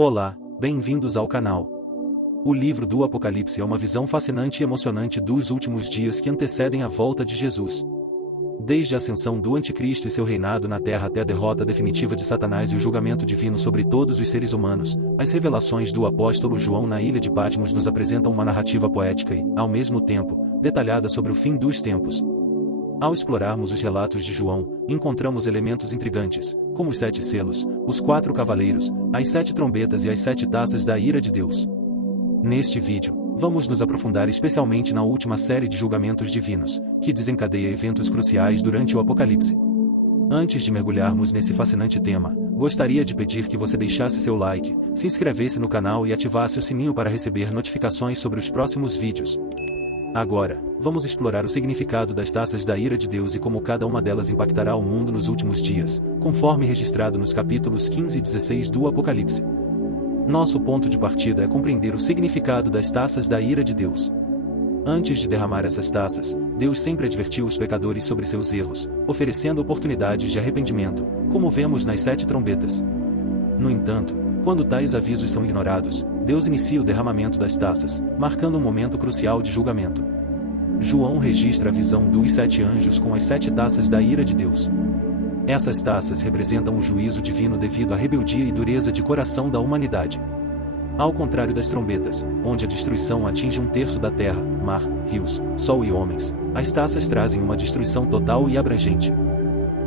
Olá, bem-vindos ao canal. O livro do Apocalipse é uma visão fascinante e emocionante dos últimos dias que antecedem a volta de Jesus. Desde a ascensão do Anticristo e seu reinado na Terra até a derrota definitiva de Satanás e o julgamento divino sobre todos os seres humanos, as revelações do apóstolo João na ilha de Patmos nos apresentam uma narrativa poética e, ao mesmo tempo, detalhada sobre o fim dos tempos. Ao explorarmos os relatos de João, encontramos elementos intrigantes, como os 7 selos, os 4 cavaleiros, as 7 trombetas e as 7 taças da ira de Deus. Neste vídeo, vamos nos aprofundar especialmente na última série de julgamentos divinos, que desencadeia eventos cruciais durante o Apocalipse. Antes de mergulharmos nesse fascinante tema, gostaria de pedir que você deixasse seu like, se inscrevesse no canal e ativasse o sininho para receber notificações sobre os próximos vídeos. Agora, vamos explorar o significado das taças da ira de Deus e como cada uma delas impactará o mundo nos últimos dias, conforme registrado nos capítulos 15 e 16 do Apocalipse. Nosso ponto de partida é compreender o significado das taças da ira de Deus. Antes de derramar essas taças, Deus sempre advertiu os pecadores sobre seus erros, oferecendo oportunidades de arrependimento, como vemos nas 7 trombetas. No entanto, quando tais avisos são ignorados, Deus inicia o derramamento das taças, marcando um momento crucial de julgamento. João registra a visão dos 7 anjos com as 7 taças da ira de Deus. Essas taças representam o juízo divino devido à rebeldia e dureza de coração da humanidade. Ao contrário das trombetas, onde a destruição atinge 1/3 da terra, mar, rios, sol e homens, as taças trazem uma destruição total e abrangente.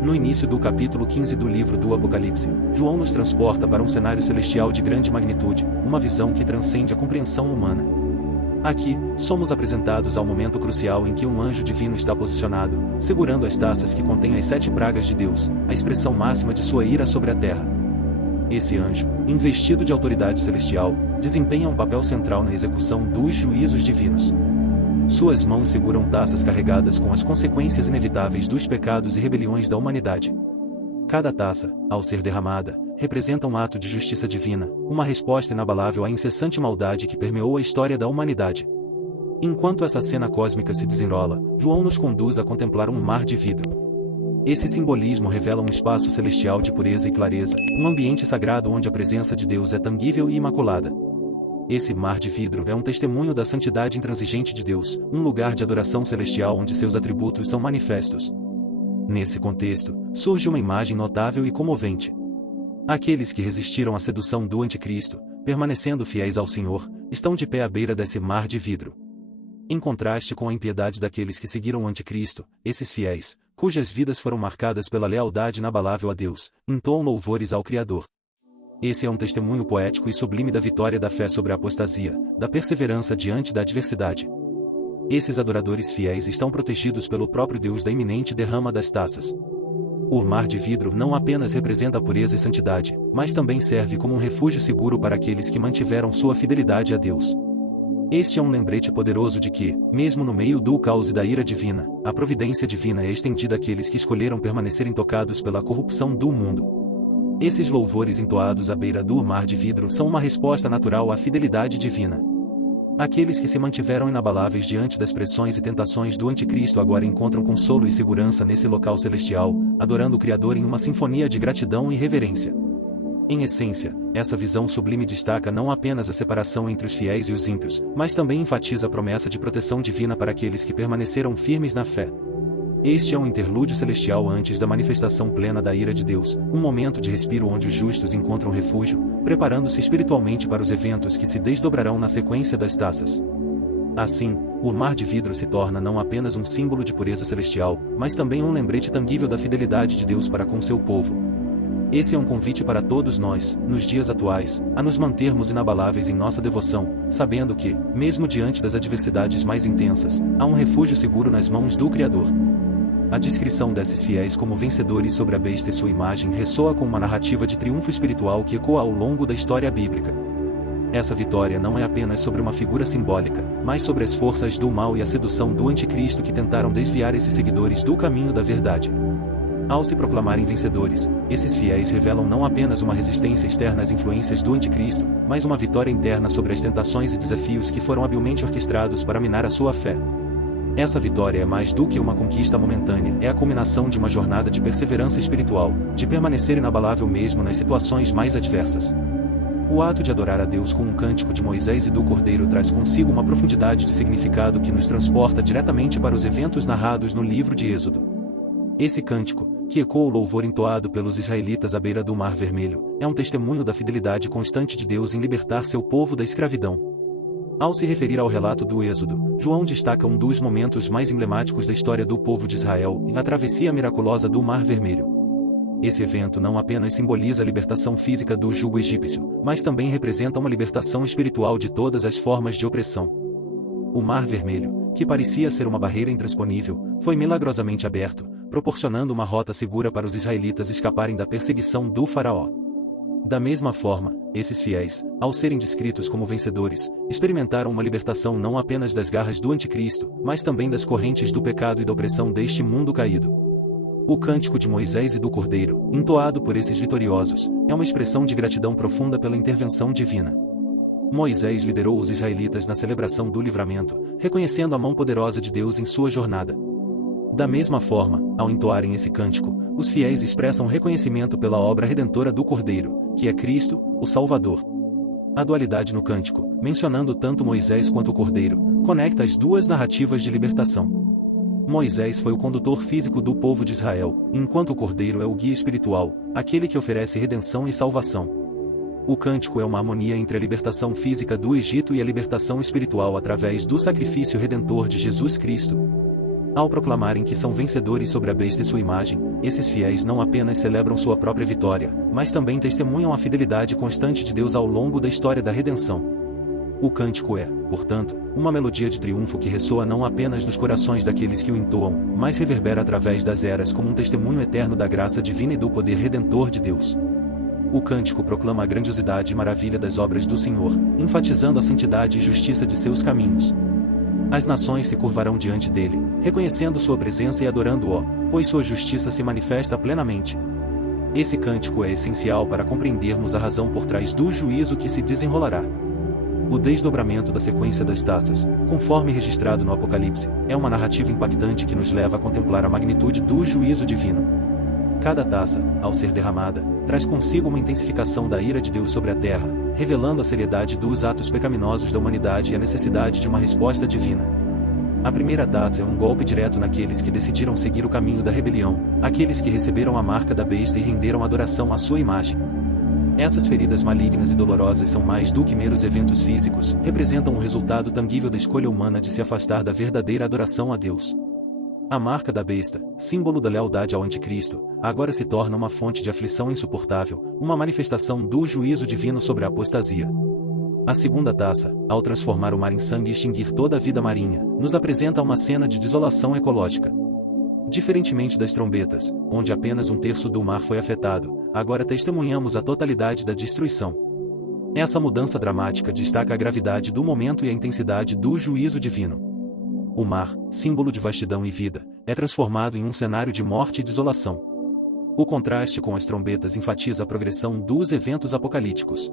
No início do capítulo 15 do livro do Apocalipse, João nos transporta para um cenário celestial de grande magnitude, uma visão que transcende a compreensão humana. Aqui, somos apresentados ao momento crucial em que um anjo divino está posicionado, segurando as taças que contêm as 7 pragas de Deus, a expressão máxima de sua ira sobre a terra. Esse anjo, investido de autoridade celestial, desempenha um papel central na execução dos juízos divinos. Suas mãos seguram taças carregadas com as consequências inevitáveis dos pecados e rebeliões da humanidade. Cada taça, ao ser derramada, representa um ato de justiça divina, uma resposta inabalável à incessante maldade que permeou a história da humanidade. Enquanto essa cena cósmica se desenrola, João nos conduz a contemplar um mar de vidro. Esse simbolismo revela um espaço celestial de pureza e clareza, um ambiente sagrado onde a presença de Deus é tangível e imaculada. Esse mar de vidro é um testemunho da santidade intransigente de Deus, um lugar de adoração celestial onde seus atributos são manifestos. Nesse contexto, surge uma imagem notável e comovente. Aqueles que resistiram à sedução do Anticristo, permanecendo fiéis ao Senhor, estão de pé à beira desse mar de vidro. Em contraste com a impiedade daqueles que seguiram o Anticristo, esses fiéis, cujas vidas foram marcadas pela lealdade inabalável a Deus, entoam louvores ao Criador. Esse é um testemunho poético e sublime da vitória da fé sobre a apostasia, da perseverança diante da adversidade. Esses adoradores fiéis estão protegidos pelo próprio Deus da iminente derrama das taças. O mar de vidro não apenas representa a pureza e santidade, mas também serve como um refúgio seguro para aqueles que mantiveram sua fidelidade a Deus. Este é um lembrete poderoso de que, mesmo no meio do caos e da ira divina, a providência divina é estendida àqueles que escolheram permanecer intocados pela corrupção do mundo. Esses louvores entoados à beira do mar de vidro são uma resposta natural à fidelidade divina. Aqueles que se mantiveram inabaláveis diante das pressões e tentações do Anticristo agora encontram consolo e segurança nesse local celestial, adorando o Criador em uma sinfonia de gratidão e reverência. Em essência, essa visão sublime destaca não apenas a separação entre os fiéis e os ímpios, mas também enfatiza a promessa de proteção divina para aqueles que permaneceram firmes na fé. Este é um interlúdio celestial antes da manifestação plena da ira de Deus, um momento de respiro onde os justos encontram refúgio, preparando-se espiritualmente para os eventos que se desdobrarão na sequência das taças. Assim, o mar de vidro se torna não apenas um símbolo de pureza celestial, mas também um lembrete tangível da fidelidade de Deus para com seu povo. Esse é um convite para todos nós, nos dias atuais, a nos mantermos inabaláveis em nossa devoção, sabendo que, mesmo diante das adversidades mais intensas, há um refúgio seguro nas mãos do Criador. A descrição desses fiéis como vencedores sobre a besta e sua imagem ressoa com uma narrativa de triunfo espiritual que ecoa ao longo da história bíblica. Essa vitória não é apenas sobre uma figura simbólica, mas sobre as forças do mal e a sedução do Anticristo que tentaram desviar esses seguidores do caminho da verdade. Ao se proclamarem vencedores, esses fiéis revelam não apenas uma resistência externa às influências do Anticristo, mas uma vitória interna sobre as tentações e desafios que foram habilmente orquestrados para minar a sua fé. Essa vitória é mais do que uma conquista momentânea, é a culminação de uma jornada de perseverança espiritual, de permanecer inabalável mesmo nas situações mais adversas. O ato de adorar a Deus com um cântico de Moisés e do Cordeiro traz consigo uma profundidade de significado que nos transporta diretamente para os eventos narrados no livro de Êxodo. Esse cântico, que ecoa o louvor entoado pelos israelitas à beira do Mar Vermelho, é um testemunho da fidelidade constante de Deus em libertar seu povo da escravidão. Ao se referir ao relato do Êxodo, João destaca um dos momentos mais emblemáticos da história do povo de Israel, a travessia miraculosa do Mar Vermelho. Esse evento não apenas simboliza a libertação física do jugo egípcio, mas também representa uma libertação espiritual de todas as formas de opressão. O Mar Vermelho, que parecia ser uma barreira intransponível, foi milagrosamente aberto, proporcionando uma rota segura para os israelitas escaparem da perseguição do faraó. Da mesma forma, esses fiéis, ao serem descritos como vencedores, experimentaram uma libertação não apenas das garras do anticristo, mas também das correntes do pecado e da opressão deste mundo caído. O cântico de Moisés e do Cordeiro, entoado por esses vitoriosos, é uma expressão de gratidão profunda pela intervenção divina. Moisés liderou os israelitas na celebração do livramento, reconhecendo a mão poderosa de Deus em sua jornada. Da mesma forma, ao entoarem esse cântico, os fiéis expressam reconhecimento pela obra redentora do Cordeiro, que é Cristo, o Salvador. A dualidade no cântico, mencionando tanto Moisés quanto o Cordeiro, conecta as duas narrativas de libertação. Moisés foi o condutor físico do povo de Israel, enquanto o Cordeiro é o guia espiritual, aquele que oferece redenção e salvação. O cântico é uma harmonia entre a libertação física do Egito e a libertação espiritual através do sacrifício redentor de Jesus Cristo. Ao proclamarem que são vencedores sobre a besta e sua imagem, esses fiéis não apenas celebram sua própria vitória, mas também testemunham a fidelidade constante de Deus ao longo da história da redenção. O cântico é, portanto, uma melodia de triunfo que ressoa não apenas nos corações daqueles que o entoam, mas reverbera através das eras como um testemunho eterno da graça divina e do poder redentor de Deus. O cântico proclama a grandiosidade e maravilha das obras do Senhor, enfatizando a santidade e justiça de seus caminhos. As nações se curvarão diante dele, reconhecendo sua presença e adorando-o, pois sua justiça se manifesta plenamente. Esse cântico é essencial para compreendermos a razão por trás do juízo que se desenrolará. O desdobramento da sequência das taças, conforme registrado no Apocalipse, é uma narrativa impactante que nos leva a contemplar a magnitude do juízo divino. Cada taça, ao ser derramada, traz consigo uma intensificação da ira de Deus sobre a terra, revelando a seriedade dos atos pecaminosos da humanidade e a necessidade de uma resposta divina. A primeira taça é um golpe direto naqueles que decidiram seguir o caminho da rebelião, aqueles que receberam a marca da besta e renderam adoração à sua imagem. Essas feridas malignas e dolorosas são mais do que meros eventos físicos, representam o resultado tangível da escolha humana de se afastar da verdadeira adoração a Deus. A marca da besta, símbolo da lealdade ao anticristo, agora se torna uma fonte de aflição insuportável, uma manifestação do juízo divino sobre a apostasia. A segunda taça, ao transformar o mar em sangue e extinguir toda a vida marinha, nos apresenta uma cena de desolação ecológica. Diferentemente das trombetas, onde apenas um terço do mar foi afetado, agora testemunhamos a totalidade da destruição. Essa mudança dramática destaca a gravidade do momento e a intensidade do juízo divino. O mar, símbolo de vastidão e vida, é transformado em um cenário de morte e desolação. O contraste com as trombetas enfatiza a progressão dos eventos apocalípticos.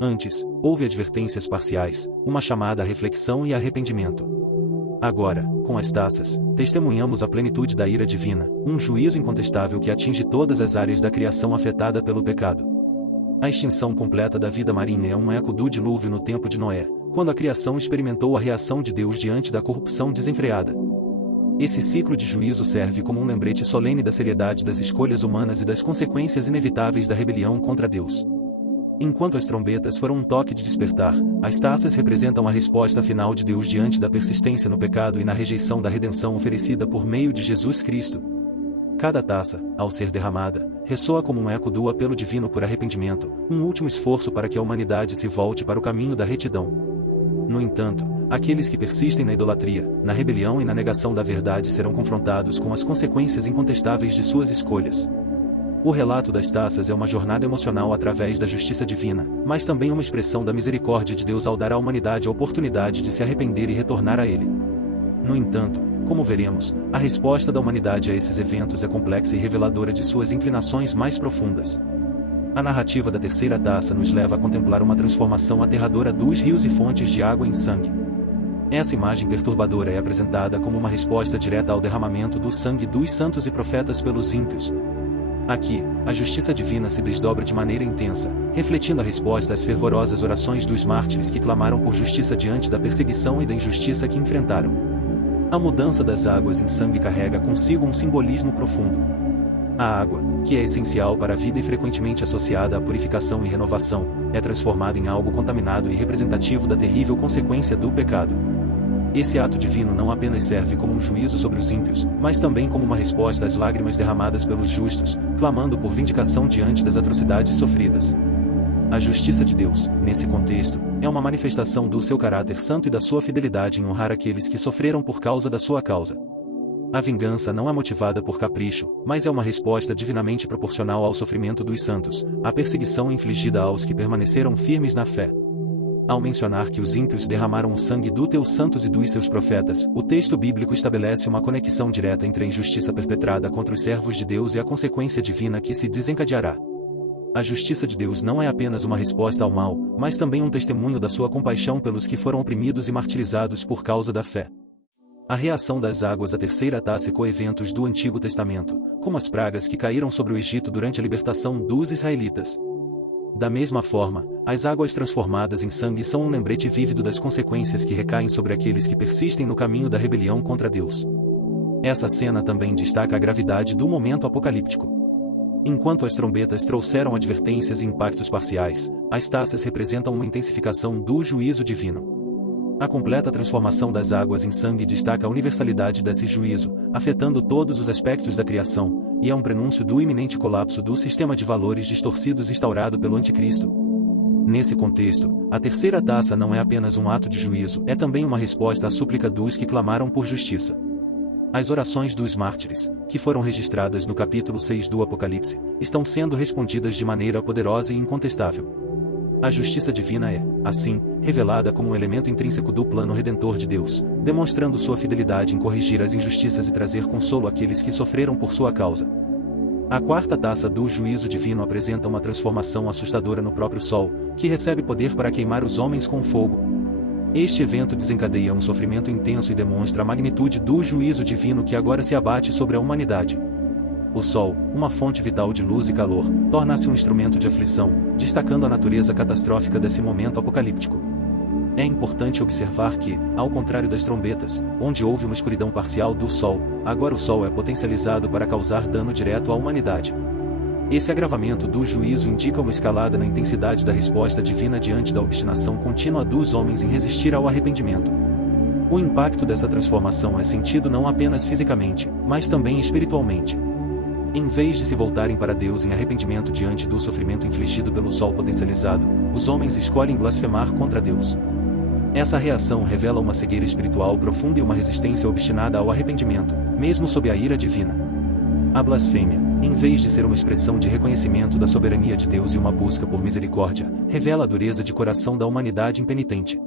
Antes, houve advertências parciais, uma chamada à reflexão e arrependimento. Agora, com as taças, testemunhamos a plenitude da ira divina, um juízo incontestável que atinge todas as áreas da criação afetada pelo pecado. A extinção completa da vida marinha é um eco do dilúvio no tempo de Noé, quando a criação experimentou a reação de Deus diante da corrupção desenfreada. Esse ciclo de juízo serve como um lembrete solene da seriedade das escolhas humanas e das consequências inevitáveis da rebelião contra Deus. Enquanto as trombetas foram um toque de despertar, as taças representam a resposta final de Deus diante da persistência no pecado e na rejeição da redenção oferecida por meio de Jesus Cristo. Cada taça, ao ser derramada, ressoa como um eco do apelo divino por arrependimento, um último esforço para que a humanidade se volte para o caminho da retidão. No entanto, aqueles que persistem na idolatria, na rebelião e na negação da verdade serão confrontados com as consequências incontestáveis de suas escolhas. O relato das taças é uma jornada emocional através da justiça divina, mas também uma expressão da misericórdia de Deus ao dar à humanidade a oportunidade de se arrepender e retornar a Ele. No entanto, como veremos, a resposta da humanidade a esses eventos é complexa e reveladora de suas inclinações mais profundas. A narrativa da terceira taça nos leva a contemplar uma transformação aterradora dos rios e fontes de água em sangue. Essa imagem perturbadora é apresentada como uma resposta direta ao derramamento do sangue dos santos e profetas pelos ímpios. Aqui, a justiça divina se desdobra de maneira intensa, refletindo a resposta às fervorosas orações dos mártires que clamaram por justiça diante da perseguição e da injustiça que enfrentaram. A mudança das águas em sangue carrega consigo um simbolismo profundo. A água, que é essencial para a vida e frequentemente associada à purificação e renovação, é transformada em algo contaminado e representativo da terrível consequência do pecado. Esse ato divino não apenas serve como um juízo sobre os ímpios, mas também como uma resposta às lágrimas derramadas pelos justos, clamando por vindicação diante das atrocidades sofridas. A justiça de Deus, nesse contexto, é uma manifestação do seu caráter santo e da sua fidelidade em honrar aqueles que sofreram por causa da sua causa. A vingança não é motivada por capricho, mas é uma resposta divinamente proporcional ao sofrimento dos santos, à perseguição infligida aos que permaneceram firmes na fé. Ao mencionar que os ímpios derramaram o sangue dos teus santos e dos seus profetas, o texto bíblico estabelece uma conexão direta entre a injustiça perpetrada contra os servos de Deus e a consequência divina que se desencadeará. A justiça de Deus não é apenas uma resposta ao mal, mas também um testemunho da sua compaixão pelos que foram oprimidos e martirizados por causa da fé. A reação das águas à terceira taça ecoa eventos do Antigo Testamento, como as pragas que caíram sobre o Egito durante a libertação dos israelitas. Da mesma forma, as águas transformadas em sangue são um lembrete vívido das consequências que recaem sobre aqueles que persistem no caminho da rebelião contra Deus. Essa cena também destaca a gravidade do momento apocalíptico. Enquanto as trombetas trouxeram advertências e impactos parciais, as taças representam uma intensificação do juízo divino. A completa transformação das águas em sangue destaca a universalidade desse juízo, afetando todos os aspectos da criação, e é um prenúncio do iminente colapso do sistema de valores distorcidos instaurado pelo Anticristo. Nesse contexto, a terceira taça não é apenas um ato de juízo, é também uma resposta à súplica dos que clamaram por justiça. As orações dos mártires, que foram registradas no capítulo 6 do Apocalipse, estão sendo respondidas de maneira poderosa e incontestável. A justiça divina é, assim, revelada como um elemento intrínseco do plano redentor de Deus, demonstrando sua fidelidade em corrigir as injustiças e trazer consolo àqueles que sofreram por sua causa. A quarta taça do juízo divino apresenta uma transformação assustadora no próprio Sol, que recebe poder para queimar os homens com fogo. Este evento desencadeia um sofrimento intenso e demonstra a magnitude do juízo divino que agora se abate sobre a humanidade. O Sol, uma fonte vital de luz e calor, torna-se um instrumento de aflição, destacando a natureza catastrófica desse momento apocalíptico. É importante observar que, ao contrário das trombetas, onde houve uma escuridão parcial do Sol, agora o Sol é potencializado para causar dano direto à humanidade. Esse agravamento do juízo indica uma escalada na intensidade da resposta divina diante da obstinação contínua dos homens em resistir ao arrependimento. O impacto dessa transformação é sentido não apenas fisicamente, mas também espiritualmente. Em vez de se voltarem para Deus em arrependimento diante do sofrimento infligido pelo Sol potencializado, os homens escolhem blasfemar contra Deus. Essa reação revela uma cegueira espiritual profunda e uma resistência obstinada ao arrependimento, mesmo sob a ira divina. A blasfêmia, em vez de ser uma expressão de reconhecimento da soberania de Deus e uma busca por misericórdia, revela a dureza de coração da humanidade impenitente.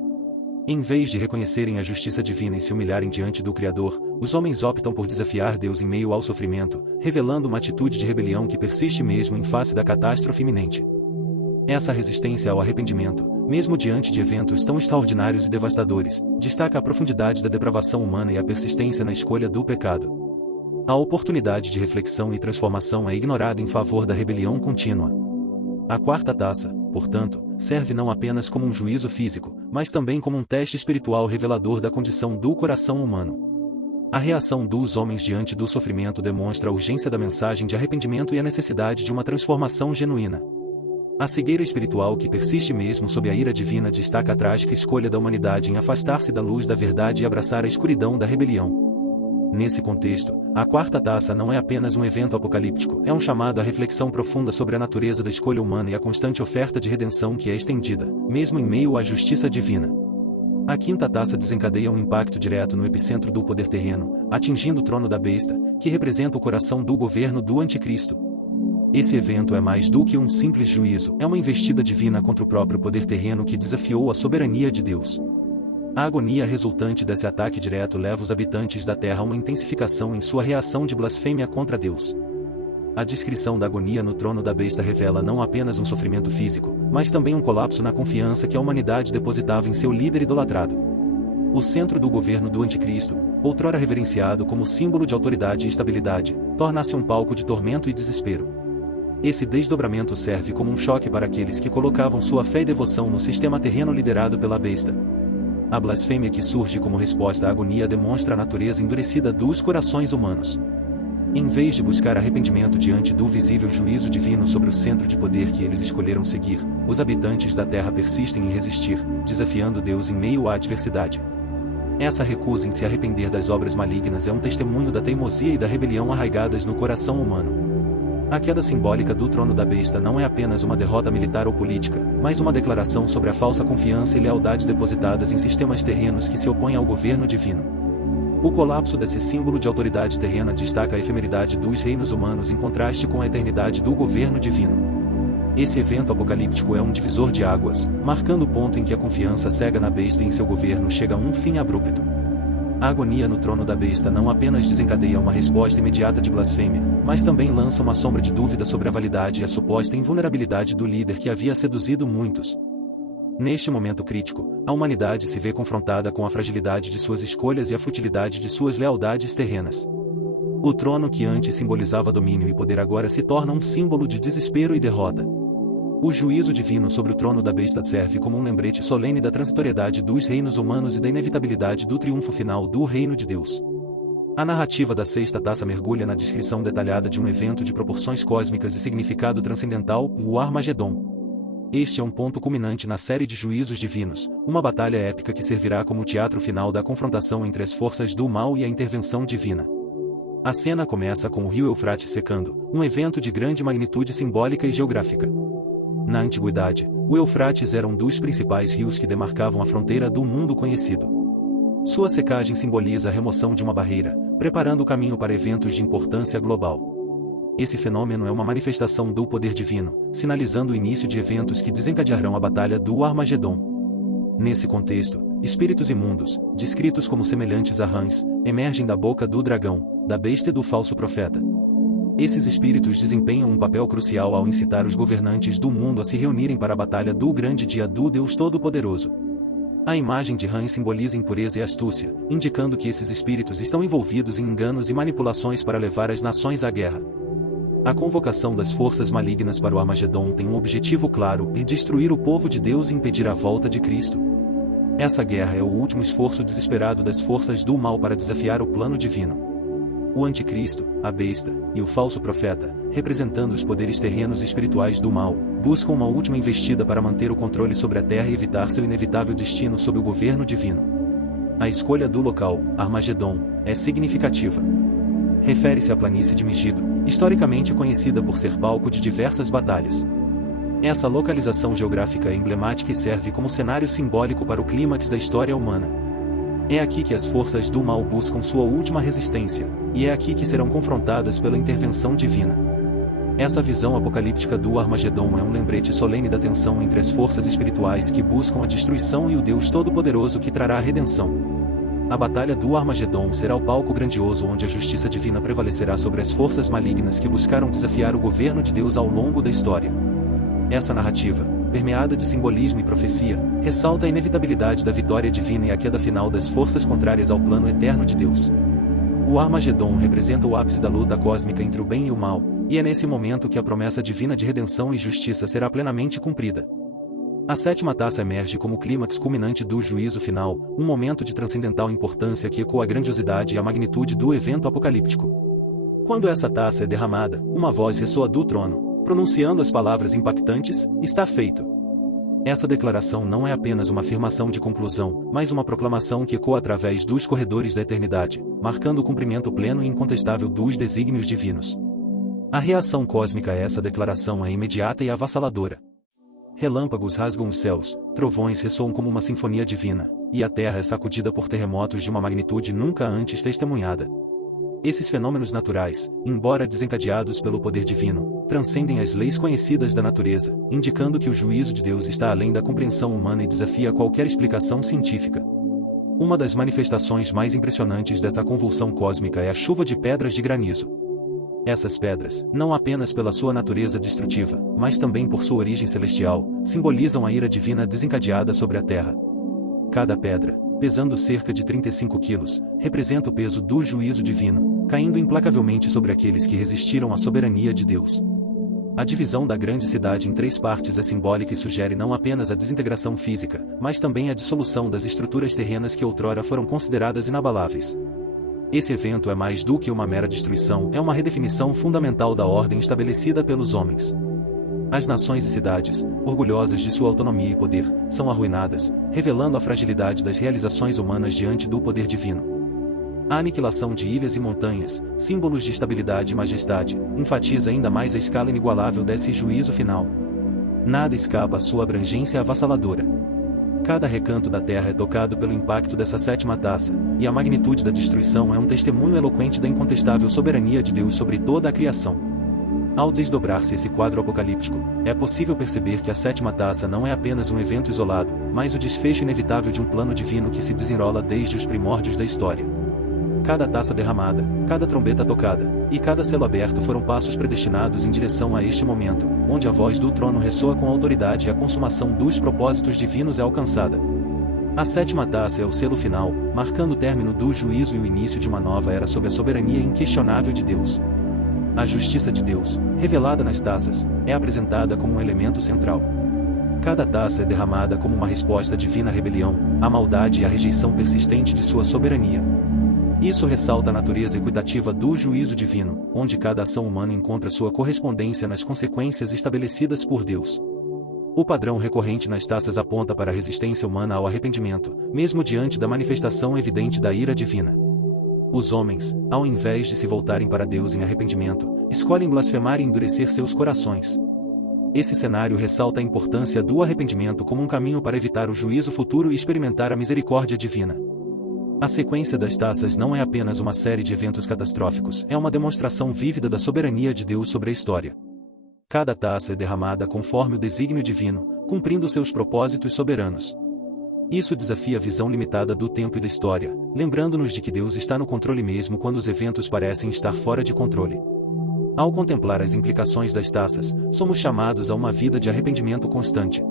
Em vez de reconhecerem a justiça divina e se humilharem diante do Criador, os homens optam por desafiar Deus em meio ao sofrimento, revelando uma atitude de rebelião que persiste mesmo em face da catástrofe iminente. Essa resistência ao arrependimento, mesmo diante de eventos tão extraordinários e devastadores, destaca a profundidade da depravação humana e a persistência na escolha do pecado. A oportunidade de reflexão e transformação é ignorada em favor da rebelião contínua. A quarta taça, portanto, serve não apenas como um juízo físico, mas também como um teste espiritual revelador da condição do coração humano. A reação dos homens diante do sofrimento demonstra a urgência da mensagem de arrependimento e a necessidade de uma transformação genuína. A cegueira espiritual que persiste mesmo sob a ira divina destaca a trágica escolha da humanidade em afastar-se da luz da verdade e abraçar a escuridão da rebelião. Nesse contexto, a quarta taça não é apenas um evento apocalíptico, é um chamado à reflexão profunda sobre a natureza da escolha humana e a constante oferta de redenção que é estendida, mesmo em meio à justiça divina. A quinta taça desencadeia um impacto direto no epicentro do poder terreno, atingindo o trono da besta, que representa o coração do governo do Anticristo. Esse evento é mais do que um simples juízo, é uma investida divina contra o próprio poder terreno que desafiou a soberania de Deus. A agonia resultante desse ataque direto leva os habitantes da Terra a uma intensificação em sua reação de blasfêmia contra Deus. A descrição da agonia no trono da besta revela não apenas um sofrimento físico, mas também um colapso na confiança que a humanidade depositava em seu líder idolatrado. O centro do governo do Anticristo, outrora reverenciado como símbolo de autoridade e estabilidade, torna-se um palco de tormento e desespero. Esse desdobramento serve como um choque para aqueles que colocavam sua fé e devoção no sistema terreno liderado pela besta. A blasfêmia que surge como resposta à agonia demonstra a natureza endurecida dos corações humanos. Em vez de buscar arrependimento diante do visível juízo divino sobre o centro de poder que eles escolheram seguir, os habitantes da Terra persistem em resistir, desafiando Deus em meio à adversidade. Essa recusa em se arrepender das obras malignas é um testemunho da teimosia e da rebelião arraigadas no coração humano. A queda simbólica do trono da besta não é apenas uma derrota militar ou política, mas uma declaração sobre a falsa confiança e lealdade depositadas em sistemas terrenos que se opõem ao governo divino. O colapso desse símbolo de autoridade terrena destaca a efemeridade dos reinos humanos em contraste com a eternidade do governo divino. Esse evento apocalíptico é um divisor de águas, marcando o ponto em que a confiança cega na besta e em seu governo chega a um fim abrupto. A agonia no trono da besta não apenas desencadeia uma resposta imediata de blasfêmia, mas também lança uma sombra de dúvida sobre a validade e a suposta invulnerabilidade do líder que havia seduzido muitos. Neste momento crítico, a humanidade se vê confrontada com a fragilidade de suas escolhas e a futilidade de suas lealdades terrenas. O trono que antes simbolizava domínio e poder agora se torna um símbolo de desespero e derrota. O juízo divino sobre o trono da besta serve como um lembrete solene da transitoriedade dos reinos humanos e da inevitabilidade do triunfo final do reino de Deus. A narrativa da sexta taça mergulha na descrição detalhada de um evento de proporções cósmicas e significado transcendental, o Armagedon. Este é um ponto culminante na série de juízos divinos, uma batalha épica que servirá como teatro final da confrontação entre as forças do mal e a intervenção divina. A cena começa com o rio Eufrates secando, um evento de grande magnitude simbólica e geográfica. Na antiguidade, o Eufrates era um dos principais rios que demarcavam a fronteira do mundo conhecido. Sua secagem simboliza a remoção de uma barreira, preparando o caminho para eventos de importância global. Esse fenômeno é uma manifestação do poder divino, sinalizando o início de eventos que desencadearão a batalha do Armagedon. Nesse contexto, espíritos imundos, descritos como semelhantes a rãs, emergem da boca do dragão, da besta e do falso profeta. Esses espíritos desempenham um papel crucial ao incitar os governantes do mundo a se reunirem para a batalha do grande dia do Deus Todo-Poderoso. A imagem de rãs simboliza impureza e astúcia, indicando que esses espíritos estão envolvidos em enganos e manipulações para levar as nações à guerra. A convocação das forças malignas para o Armagedon tem um objetivo claro: destruir o povo de Deus e impedir a volta de Cristo. Essa guerra é o último esforço desesperado das forças do mal para desafiar o plano divino. O anticristo, a besta, e o falso profeta, representando os poderes terrenos e espirituais do mal, buscam uma última investida para manter o controle sobre a terra e evitar seu inevitável destino sob o governo divino. A escolha do local, Armagedon, é significativa. Refere-se à planície de Megido, historicamente conhecida por ser palco de diversas batalhas. Essa localização geográfica é emblemática e serve como cenário simbólico para o clímax da história humana. É aqui que as forças do mal buscam sua última resistência, e é aqui que serão confrontadas pela intervenção divina. Essa visão apocalíptica do Armagedon é um lembrete solene da tensão entre as forças espirituais que buscam a destruição e o Deus Todo-Poderoso que trará a redenção. A batalha do Armagedon será o palco grandioso onde a justiça divina prevalecerá sobre as forças malignas que buscaram desafiar o governo de Deus ao longo da história. Essa narrativa, permeada de simbolismo e profecia, ressalta a inevitabilidade da vitória divina e a queda final das forças contrárias ao plano eterno de Deus. O Armagedon representa o ápice da luta cósmica entre o bem e o mal, e é nesse momento que a promessa divina de redenção e justiça será plenamente cumprida. A sétima taça emerge como o clímax culminante do juízo final, um momento de transcendental importância que ecoa a grandiosidade e a magnitude do evento apocalíptico. Quando essa taça é derramada, uma voz ressoa do trono, pronunciando as palavras impactantes: "Está feito". Essa declaração não é apenas uma afirmação de conclusão, mas uma proclamação que ecoa através dos corredores da eternidade, marcando o cumprimento pleno e incontestável dos desígnios divinos. A reação cósmica a essa declaração é imediata e avassaladora. Relâmpagos rasgam os céus, trovões ressoam como uma sinfonia divina, e a terra é sacudida por terremotos de uma magnitude nunca antes testemunhada. Esses fenômenos naturais, embora desencadeados pelo poder divino, transcendem as leis conhecidas da natureza, indicando que o juízo de Deus está além da compreensão humana e desafia qualquer explicação científica. Uma das manifestações mais impressionantes dessa convulsão cósmica é a chuva de pedras de granizo. Essas pedras, não apenas pela sua natureza destrutiva, mas também por sua origem celestial, simbolizam a ira divina desencadeada sobre a terra. Cada pedra, pesando cerca de 35 quilos, representa o peso do juízo divino, caindo implacavelmente sobre aqueles que resistiram à soberania de Deus. A divisão da grande cidade em 3 partes é simbólica e sugere não apenas a desintegração física, mas também a dissolução das estruturas terrenas que outrora foram consideradas inabaláveis. Esse evento é mais do que uma mera destruição, é uma redefinição fundamental da ordem estabelecida pelos homens. As nações e cidades, orgulhosas de sua autonomia e poder, são arruinadas, revelando a fragilidade das realizações humanas diante do poder divino. A aniquilação de ilhas e montanhas, símbolos de estabilidade e majestade, enfatiza ainda mais a escala inigualável desse juízo final. Nada escapa à sua abrangência avassaladora. Cada recanto da terra é tocado pelo impacto dessa 7ª taça, e a magnitude da destruição é um testemunho eloquente da incontestável soberania de Deus sobre toda a criação. Ao desdobrar-se esse quadro apocalíptico, é possível perceber que a 7ª taça não é apenas um evento isolado, mas o desfecho inevitável de um plano divino que se desenrola desde os primórdios da história. Cada taça derramada, cada trombeta tocada, e cada selo aberto foram passos predestinados em direção a este momento, onde a voz do trono ressoa com autoridade e a consumação dos propósitos divinos é alcançada. A 7ª taça é o selo final, marcando o término do juízo e o início de uma nova era sob a soberania inquestionável de Deus. A justiça de Deus, revelada nas taças, é apresentada como um elemento central. Cada taça é derramada como uma resposta divina à rebelião, à maldade e à rejeição persistente de sua soberania. Isso ressalta a natureza equitativa do juízo divino, onde cada ação humana encontra sua correspondência nas consequências estabelecidas por Deus. O padrão recorrente nas taças aponta para a resistência humana ao arrependimento, mesmo diante da manifestação evidente da ira divina. Os homens, ao invés de se voltarem para Deus em arrependimento, escolhem blasfemar e endurecer seus corações. Esse cenário ressalta a importância do arrependimento como um caminho para evitar o juízo futuro e experimentar a misericórdia divina. A sequência das taças não é apenas uma série de eventos catastróficos, é uma demonstração vívida da soberania de Deus sobre a história. Cada taça é derramada conforme o desígnio divino, cumprindo seus propósitos soberanos. Isso desafia a visão limitada do tempo e da história, lembrando-nos de que Deus está no controle mesmo quando os eventos parecem estar fora de controle. Ao contemplar as implicações das taças, somos chamados a uma vida de arrependimento constante.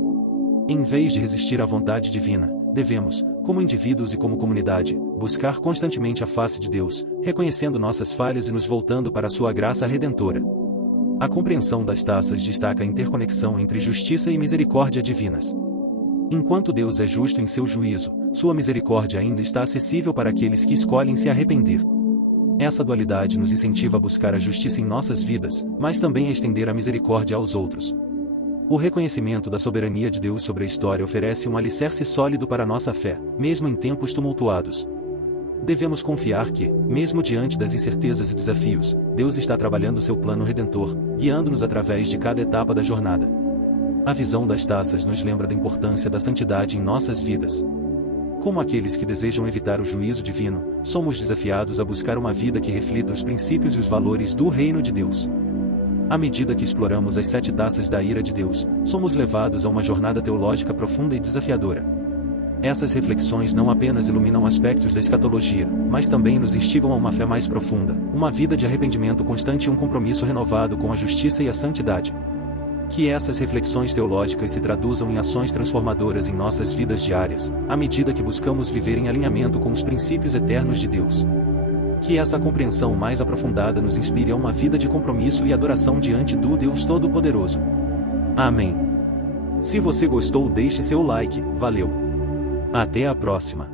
Em vez de resistir à vontade divina, devemos, como indivíduos e como comunidade, buscar constantemente a face de Deus, reconhecendo nossas falhas e nos voltando para a sua graça redentora. A compreensão das taças destaca a interconexão entre justiça e misericórdia divinas. Enquanto Deus é justo em seu juízo, sua misericórdia ainda está acessível para aqueles que escolhem se arrepender. Essa dualidade nos incentiva a buscar a justiça em nossas vidas, mas também a estender a misericórdia aos outros. O reconhecimento da soberania de Deus sobre a história oferece um alicerce sólido para a nossa fé, mesmo em tempos tumultuados. Devemos confiar que, mesmo diante das incertezas e desafios, Deus está trabalhando seu plano redentor, guiando-nos através de cada etapa da jornada. A visão das taças nos lembra da importância da santidade em nossas vidas. Como aqueles que desejam evitar o juízo divino, somos desafiados a buscar uma vida que reflita os princípios e os valores do reino de Deus. À medida que exploramos as 7 taças da ira de Deus, somos levados a uma jornada teológica profunda e desafiadora. Essas reflexões não apenas iluminam aspectos da escatologia, mas também nos instigam a uma fé mais profunda, uma vida de arrependimento constante e um compromisso renovado com a justiça e a santidade. Que essas reflexões teológicas se traduzam em ações transformadoras em nossas vidas diárias, à medida que buscamos viver em alinhamento com os princípios eternos de Deus. Que essa compreensão mais aprofundada nos inspire a uma vida de compromisso e adoração diante do Deus Todo-Poderoso. Amém. Se você gostou, deixe seu like, valeu. Até a próxima.